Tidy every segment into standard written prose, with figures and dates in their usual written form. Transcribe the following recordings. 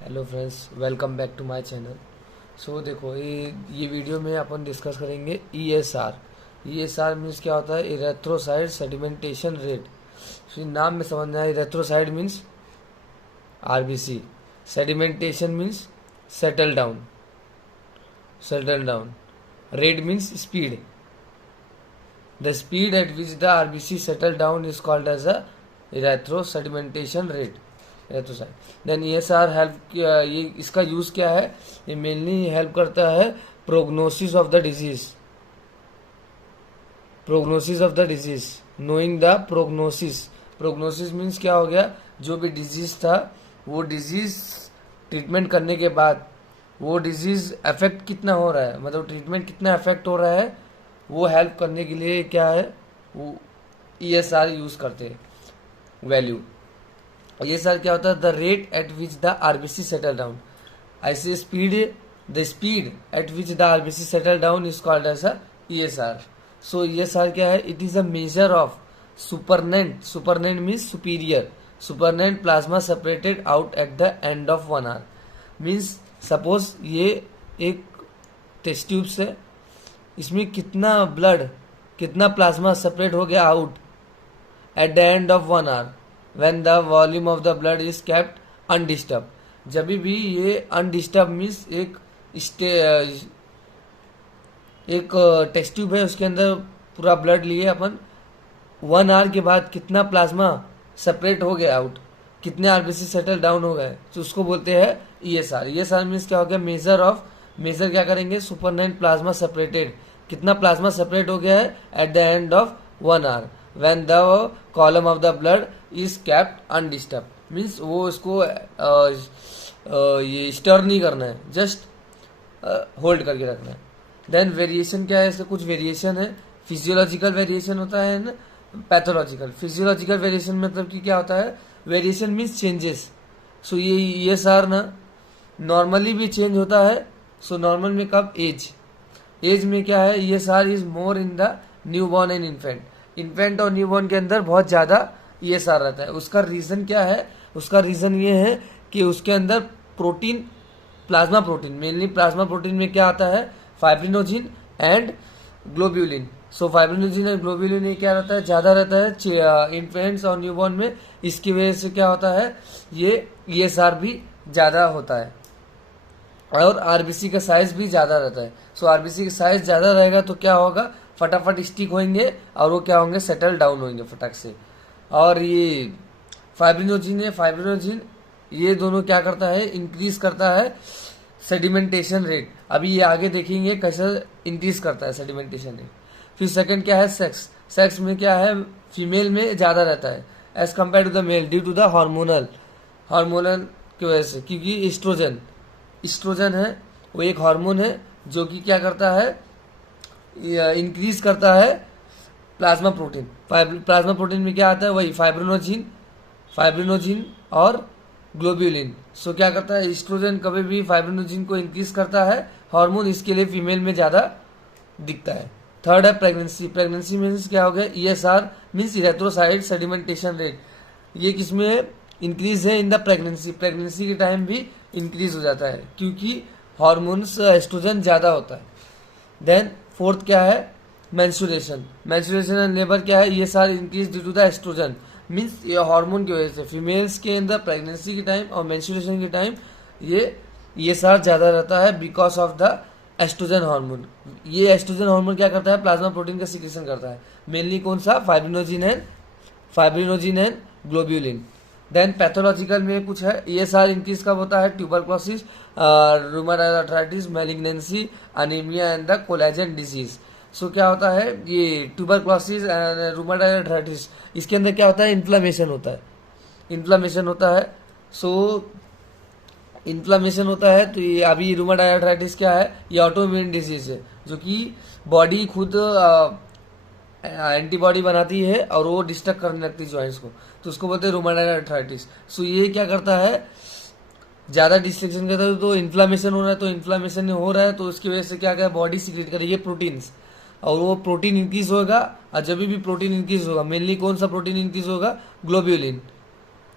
Hello friends, welcome back to my channel. So देखो, ये video में अपन डिस्कस करेंगे ESR। ESR मीन्स क्या होता है? Erythrocyte sedimentation rate. नाम में समझना है। Erythrocyte means RBC, sedimentation means settle down, settle down, rate means speed. The speed at which the RBC settle down is called as a erythro sedimentation rate. Then ESR help, ये इसका use क्या है? ये mainly help करता है prognosis of the disease. Prognosis of the disease, knowing the prognosis. Prognosis means क्या हो गया? जो भी डिजीज था, वो डिजीज ट्रीटमेंट करने के बाद वो डिजीज अफेक्ट कितना हो रहा है, मतलब ट्रीटमेंट कितना अफेक्ट हो रहा है, वो हेल्प करने के लिए क्या है, वो ESR यूज करते हैं वैल्यू। ये सर क्या होता है? The rate at which the RBC settle down. ऐसे speed, the speed at which the RBC settle down is called as a ESR। So ESR क्या है? It is a measure of supernatant. Supernatant means superior. Supernatant plasma separated out at the end of 1 hour. Means suppose ये एक test tubes है, इसमें कितना blood, कितना plasma separate हो गया out at the end of 1 hour, when the volume of the blood is kept undisturbed। जब भी ये अनडिस्टर्ब मीन्स एक टेस्ट ट्यूब है, उसके अंदर पूरा ब्लड लिए अपन, 1 आवर के बाद कितना प्लाज्मा सेपरेट हो गया आउट, कितने RBC सेटल डाउन हो गए, तो उसको बोलते हैं ESR। ESR मीन्स क्या हो गया? मेजर ऑफ, मेजर क्या करेंगे? सुपरनेंट प्लाज्मा सेपरेटेड, कितना प्लाज्मा सेपरेट हो गया है at the end of 1 hour, when the column of the blood is kept undisturbed। Means वो इसको ये स्टर नहीं करना है, जस्ट होल्ड करके रखना है। देन वेरिएशन क्या है? इसका कुछ वेरिएशन है। फिजियोलॉजिकल वेरिएशन होता है ना, पैथोलॉजिकल। फिजियोलॉजिकल वेरिएशन मतलब कि क्या होता है? Variation means changes. सो ये ESR ना नॉर्मली भी चेंज होता है। सो नॉर्मल में कब? एज में क्या है? ESR is more in the new born and infant. Infant और न्यूबॉर्न के अंदर बहुत ज़्यादा ESR रहता है। उसका रीज़न क्या है? उसका रीज़न ये है कि उसके अंदर protein, plasma protein, mainly plasma protein में क्या आता है? Fibrinogen and globulin. So fibrinogen and globulin ये क्या रहता है? ज़्यादा रहता है इन्फेंट्स और न्यूबॉर्न में। इसकी वजह से क्या होता है? ये ESR भी ज़्यादा होता है और RBC का साइज भी ज़्यादा रहता है। सो RBC का साइज ज़्यादा रहेगा तो क्या होगा? फटाफट स्टिक होंगे और वो क्या होंगे? सेटल डाउन होंगे फटाक से। और ये फाइब्रिनोजिन है, फाइब्रिनोजिन ये दोनों क्या करता है? इंक्रीज करता है सेडिमेंटेशन रेट। अभी ये आगे देखेंगे कैसे इंक्रीज करता है सेडिमेंटेशन रेट। फिर सेकंड क्या है? सेक्स। सेक्स में क्या है? फीमेल में ज़्यादा रहता है as compare to the male, due to the hormonal, hormonal की वजह से। क्योंकि इस्ट्रोजन है, वो एक हार्मोन है जो कि क्या करता है? इंक्रीज करता है प्लाज्मा प्रोटीन। प्लाज्मा प्रोटीन में क्या आता है? वही फाइब्रिनोजिन और ग्लोब्यूलिन। सो क्या करता है? एस्ट्रोजन कभी भी फाइब्रिनोजिन को इंक्रीज करता है हार्मोन, इसके लिए फीमेल में ज़्यादा दिखता है। थर्ड है प्रेगनेंसी। प्रेगनेंसी मीन्स क्या हो गया? ESR means erythrocyte sedimentation rate. ये किसमें इंक्रीज है? In the pregnancy. प्रेगनेंसी के टाइम भी इंक्रीज हो जाता है क्योंकि हार्मोन्स एस्ट्रोजन ज़्यादा होता है। देन फोर्थ क्या है? मेंस्ट्रुएशन। मेंस्ट्रुएशन एंड लेबर क्या है? ESR increase due to the estrogen. Means ये हार्मोन की वजह से फीमेल्स के अंदर प्रेगनेंसी के टाइम और मेंस्ट्रुएशन के टाइम ये ESR ज़्यादा रहता है because of the estrogen hormone. ये एस्ट्रोजन हार्मोन क्या करता है? प्लाज्मा प्रोटीन का सिक्रेशन करता है। मेनली कौन सा? Fibrinogen and globulin. Then pathological में कुछ है। ESR इंक्रीज कब होता है? Tuberculosis, rheumatoid arthritis, malignancy, anaemia and the collagen disease. So क्या होता है? ये ट्यूबरक्लोसिस एंड रूमेटॉइड आर्थराइटिस, इसके अंदर क्या होता है? इन्फ्लामेशन होता है। इन्फ्लामेशन होता है। सो इन्फ्लामेशन होता है तो ये अभी रूमेटॉइड आर्थराइटिस क्या है? ये ऑटोइम्यून डिजीज है जो कि बॉडी खुद एंटीबॉडी बनाती है और वो डिस्टर्ब करने लगती है जॉइंट्स को, तो उसको बोलते हैं रूमेटॉइड आर्थराइटिस। सो ये क्या करता है? ज़्यादा डिस्ट्रक्शन करता है, तो इन्फ्लामेशन हो रहा है, तो इन्फ्लामेशन हो रहा है तो उसकी वजह से क्या क्या बॉडी सीक्रेट करेगी प्रोटीन्स, और वो प्रोटीन इंक्रीज होगा। और जब भी प्रोटीन इंक्रीज होगा, मेनली कौन सा प्रोटीन इंक्रीज होगा? ग्लोब्यूलिन।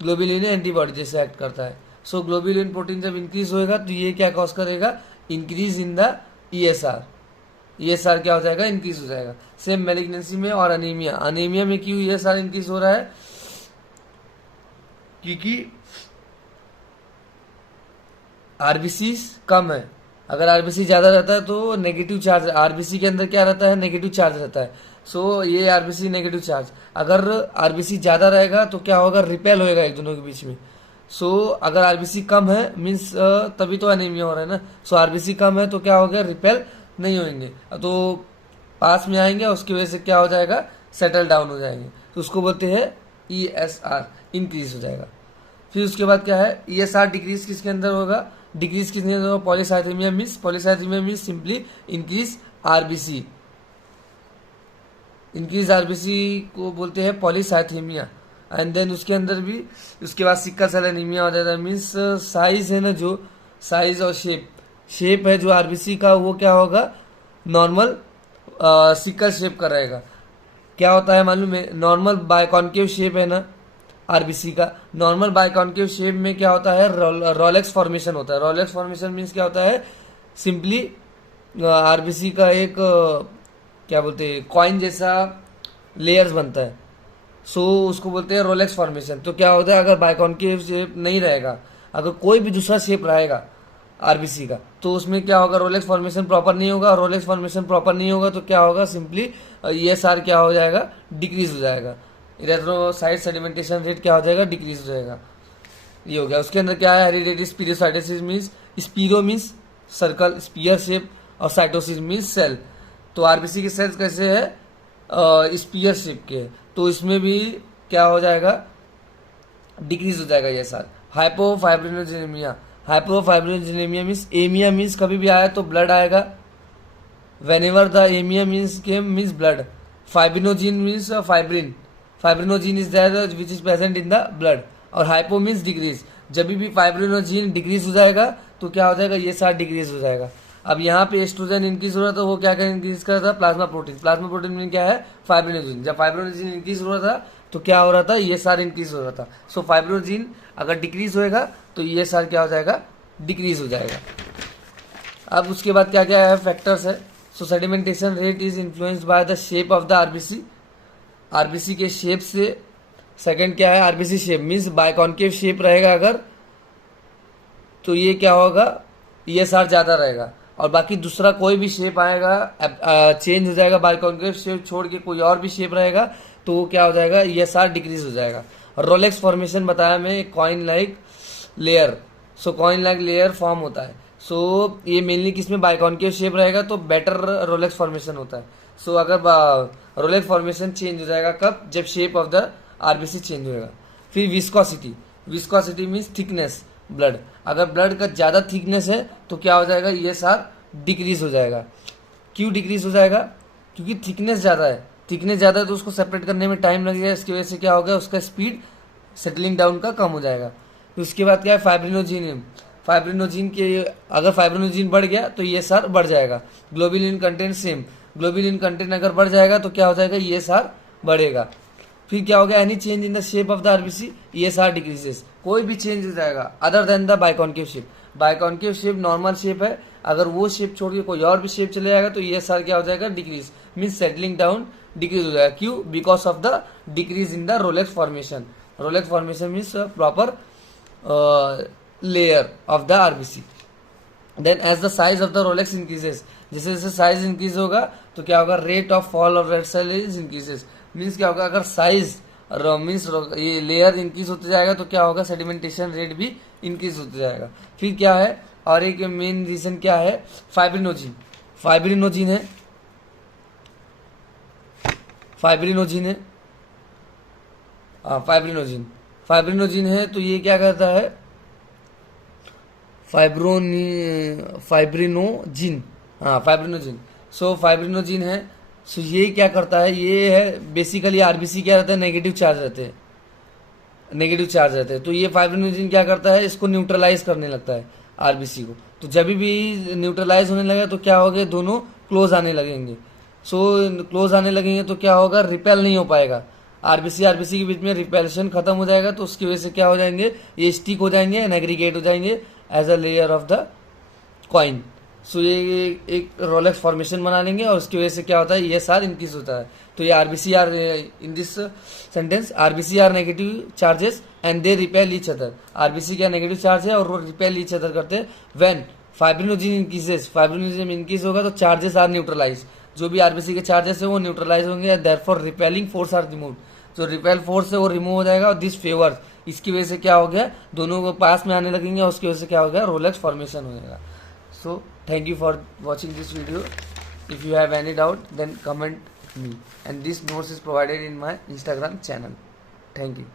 ग्लोब्यूलिन एंटीबॉडी जैसे एक्ट करता है। सो ग्लोब्यूलिन प्रोटीन जब इंक्रीज होएगा तो ये क्या कॉज करेगा, increase in the ESR. ESR क्या हो जाएगा, इंक्रीज हो जाएगा। सेम मैलिग्नेंसी में और अनीमिया, अनीमिया में क्यों ईएसआर इंक्रीज हो रहा है, क्योंकि आरबीसी कम है। अगर आरबीसी ज्यादा रहता है तो नेगेटिव चार्ज, आरबीसी के अंदर क्या रहता है, नेगेटिव चार्ज रहता है। सो ये आरबीसी नेगेटिव चार्ज, अगर आरबीसी ज्यादा रहेगा तो क्या होगा, रिपेल होएगा एक दोनों के बीच में। सो अगर आरबीसी कम है मीन्स तभी तो एनीमिया हो रहा है ना। सो आरबीसी कम है तो क्या हो गया, रिपेल नहीं होंगे तो पास में आएंगे, उसकी वजह से क्या हो जाएगा, सेटल डाउन हो जाएंगे। तो उसको बोलते हैं ईएसआर, इंक्रीज हो जाएगा। फिर उसके बाद क्या है, ईएसआर डिक्रीज किसके अंदर होगा, डिक्रीज किसके अंदर होगा, polycythaemia means, polycythaemia means simply increase RBC. Increase RBC को बोलते हैं पॉलीसाइथेमिया। एंड देन उसके अंदर भी उसके बाद सिक्कल सेल एनीमिया हो जाता है। मीन्स साइज है ना, जो साइज और शेप है जो आरबीसी का, वो क्या होगा, नॉर्मल सिक्कल शेप का रहेगा। क्या होता है मालूम है, नॉर्मल बायकॉन्केव शेप है ना आरबीसी का, नॉर्मल बायकॉन्केव शेप में क्या होता है, रोलेक्स फॉर्मेशन होता है। रोलेक्स फॉर्मेशन मीन्स क्या होता है, सिंपली आरबीसी का एक क्या बोलते हैं, कॉइन जैसा लेयर्स बनता है। सो उसको बोलते हैं रोलेक्स फॉर्मेशन। तो क्या होता है, अगर बायकॉन्केव शेप नहीं रहेगा, अगर कोई भी दूसरा शेप रहेगा आरबीसी का, तो उसमें क्या होगा, रोलेक्स फॉर्मेशन प्रॉपर नहीं होगा। रोलेक्स फॉर्मेशन प्रॉपर नहीं होगा तो क्या होगा, सिंपली ईएसआर क्या हो जाएगा, डिक्रीज हो जाएगा। इरेथ्रोसाइट सेडिमेंटेशन रेट क्या हो जाएगा, डिक्रीज हो जाएगा। ये हो गया। उसके अंदर क्या है, hereditary spherocytosis means, sphero means circle, sphere shape, और साइटोसिस मीन्स सेल। तो आरबीसी के सेल्स कैसे है, स्पीयर शेप के, तो इसमें भी क्या हो जाएगा, डिक्रीज हो जाएगा ये साल। हाइपोफाइब्रिनोजेनेमिया, हाइपोफाइब्रिनोजेनेमिया मीन्स, एमिया मीन्स कभी भी आया तो ब्लड आएगा। Whenever the emia means came means blood. Fibrinogen means fibrin, fibrinogen is there which is present in the blood. और हाइपो मीन्स डिक्रीज, जब भी फाइब्रिनोजिन डिक्रीज हो जाएगा तो क्या हो जाएगा, ये सार डिक्रीज हो जाएगा। अब यहाँ पे एस्ट्रोजन इंक्रीज हो रहा था, वो क्या क्या इंक्रीज कर रहा था, प्लाज्मा प्रोटीन। प्लाज्मा प्रोटीन में क्या है, फाइब्रिनोजिन। जब फाइब्रिनोजिन इंक्रीज हो रहा था तो क्या हो रहा था, ये सार इंक्रीज हो रहा था। सो फाइब्रिनोजिन अगर डिक्रीज होएगा तो ये सार क्या हो जाएगा, डिक्रीज हो जाएगा। अब उसके बाद क्या क्या है, फैक्टर्स है। So sedimentation rate is influenced by the shape of the RBC, RBC के शेप से। सेकंड क्या है, RBC shape means biconcave shape रहेगा अगर, तो ये क्या होगा, ईएसआर ज्यादा रहेगा। और बाकी दूसरा कोई भी शेप आएगा चेंज हो जाएगा, बायकॉन्केव शेप छोड़ के कोई और भी शेप रहेगा तो वो क्या हो जाएगा, ईएसआर डिक्रीज हो जाएगा। रोलेक्स फॉर्मेशन बताया मैं, कॉइन लाइक लेयर। सो कॉइन लाइक लेयर फॉर्म होता है। सो ये मेनली किसमें, बायकॉन्केव शेप रहेगा तो बेटर रोलेक्स फॉर्मेशन होता है। सो अगर रोलेक्स फॉर्मेशन चेंज हो जाएगा कब, जब shape of the RBC change होएगा। फिर viscosity, viscosity means thickness blood, अगर ब्लड का ज्यादा थिकनेस है तो क्या हो जाएगा, ईएसआर डिक्रीज हो जाएगा। क्यों डिक्रीज हो जाएगा, क्योंकि थिकनेस ज्यादा है। थिकनेस ज्यादा है तो उसको सेपरेट करने में टाइम लगेगा, इसकी वजह से क्या होगा, उसका स्पीड सेटलिंग डाउन का कम हो जाएगा। तो उसके बाद क्या है, फाइब्रिनोजिन। फाइब्रिनोजिन के अगर फाइब्रिनोजिन बढ़ गया तो ईएसआर बढ़ जाएगा। Globulin content same, globulin content अगर बढ़ जाएगा तो क्या हो जाएगा, ईएसआर बढ़ेगा। फिर क्या हो गया, any change in the shape of the RBC, ESR decreases. कोई भी चेंज हो जाएगा other than the biconcave shape. Biconcave shape normal shape है, अगर वो शेप छोड़ के कोई और भी शेप चले जाएगा तो ईएसआर क्या हो जाएगा, decrease means settling down, decrease हो जाएगा। क्यों, because of the decrease in the rouleaux formation. Rouleaux formation means proper layer of the RBC. Then as the size of the rouleaux increases, जैसे जैसे साइज इंक्रीज होगा तो क्या होगा, rate of fall of red cell is increases. Means क्या होगा, अगर size means ये लेयर इंक्रीज होते जाएगा तो क्या होगा, सेडिमेंटेशन रेट भी इंक्रीज होते जाएगा। फिर क्या है, और एक मेन रीजन क्या है, फाइब्रिनोजिन। फाइब्रिनोजिन है, फाइब्रिनोजिन है, फाइब्रिनोजिन, फाइब्रिनोजिन है तो ये क्या करता है, फाइब्रिनोजिन, हाँ फाइब्रिनोजिन। सो फाइब्रिनोजिन है, सो ये क्या करता है, ये है बेसिकली आरबीसी क्या रहता है, नेगेटिव चार्ज रहते हैं, नेगेटिव चार्ज रहते हैं। तो ये फाइब्रिनोजिन क्या करता है, इसको न्यूट्रलाइज करने लगता है आरबीसी को। तो जब भी न्यूट्रलाइज होने लगे तो क्या होगा, दोनों क्लोज आने लगेंगे। सो क्लोज आने लगेंगे तो क्या होगा, रिपेल नहीं हो पाएगा आरबीसी के बीच में रिपेल्शन खत्म हो जाएगा, तो उसकी वजह से क्या हो जाएंगे, ये स्टिक हो जाएंगे एंड एग्रीगेट हो जाएंगे as a layer of the coin. So ये एक रोलेक्स फॉर्मेशन बना लेंगे और उसकी वजह से क्या होता है, ये सार इंक्रीज होता है। तो ये RBC are in this sentence, RBC are negative charges and they repel each other. RBC क्या नेगेटिव चार्ज है और वो रिपेल ईच अदर करते हैं। When fibrinogen increases, fibrinogen increase होगा तो चार्जेस आर न्यूट्रलाइज, जो भी आरबीसी के चार्जेस है वो न्यूट्रलाइज होंगे, therefore repelling force are remove, जो रिपेल फोर्स है वो रिमूव हो जाएगा। और दिस फेवर्स, इसकी वजह से क्या हो गया, दोनों को पास में आने लगेंगे और उसकी वजह से क्या हो गया, रोलेक्स फॉर्मेशन हो जाएगा। So thank you for watching this video. If you have any doubt, then comment me, and this notes is provided in my Instagram channel. Thank you.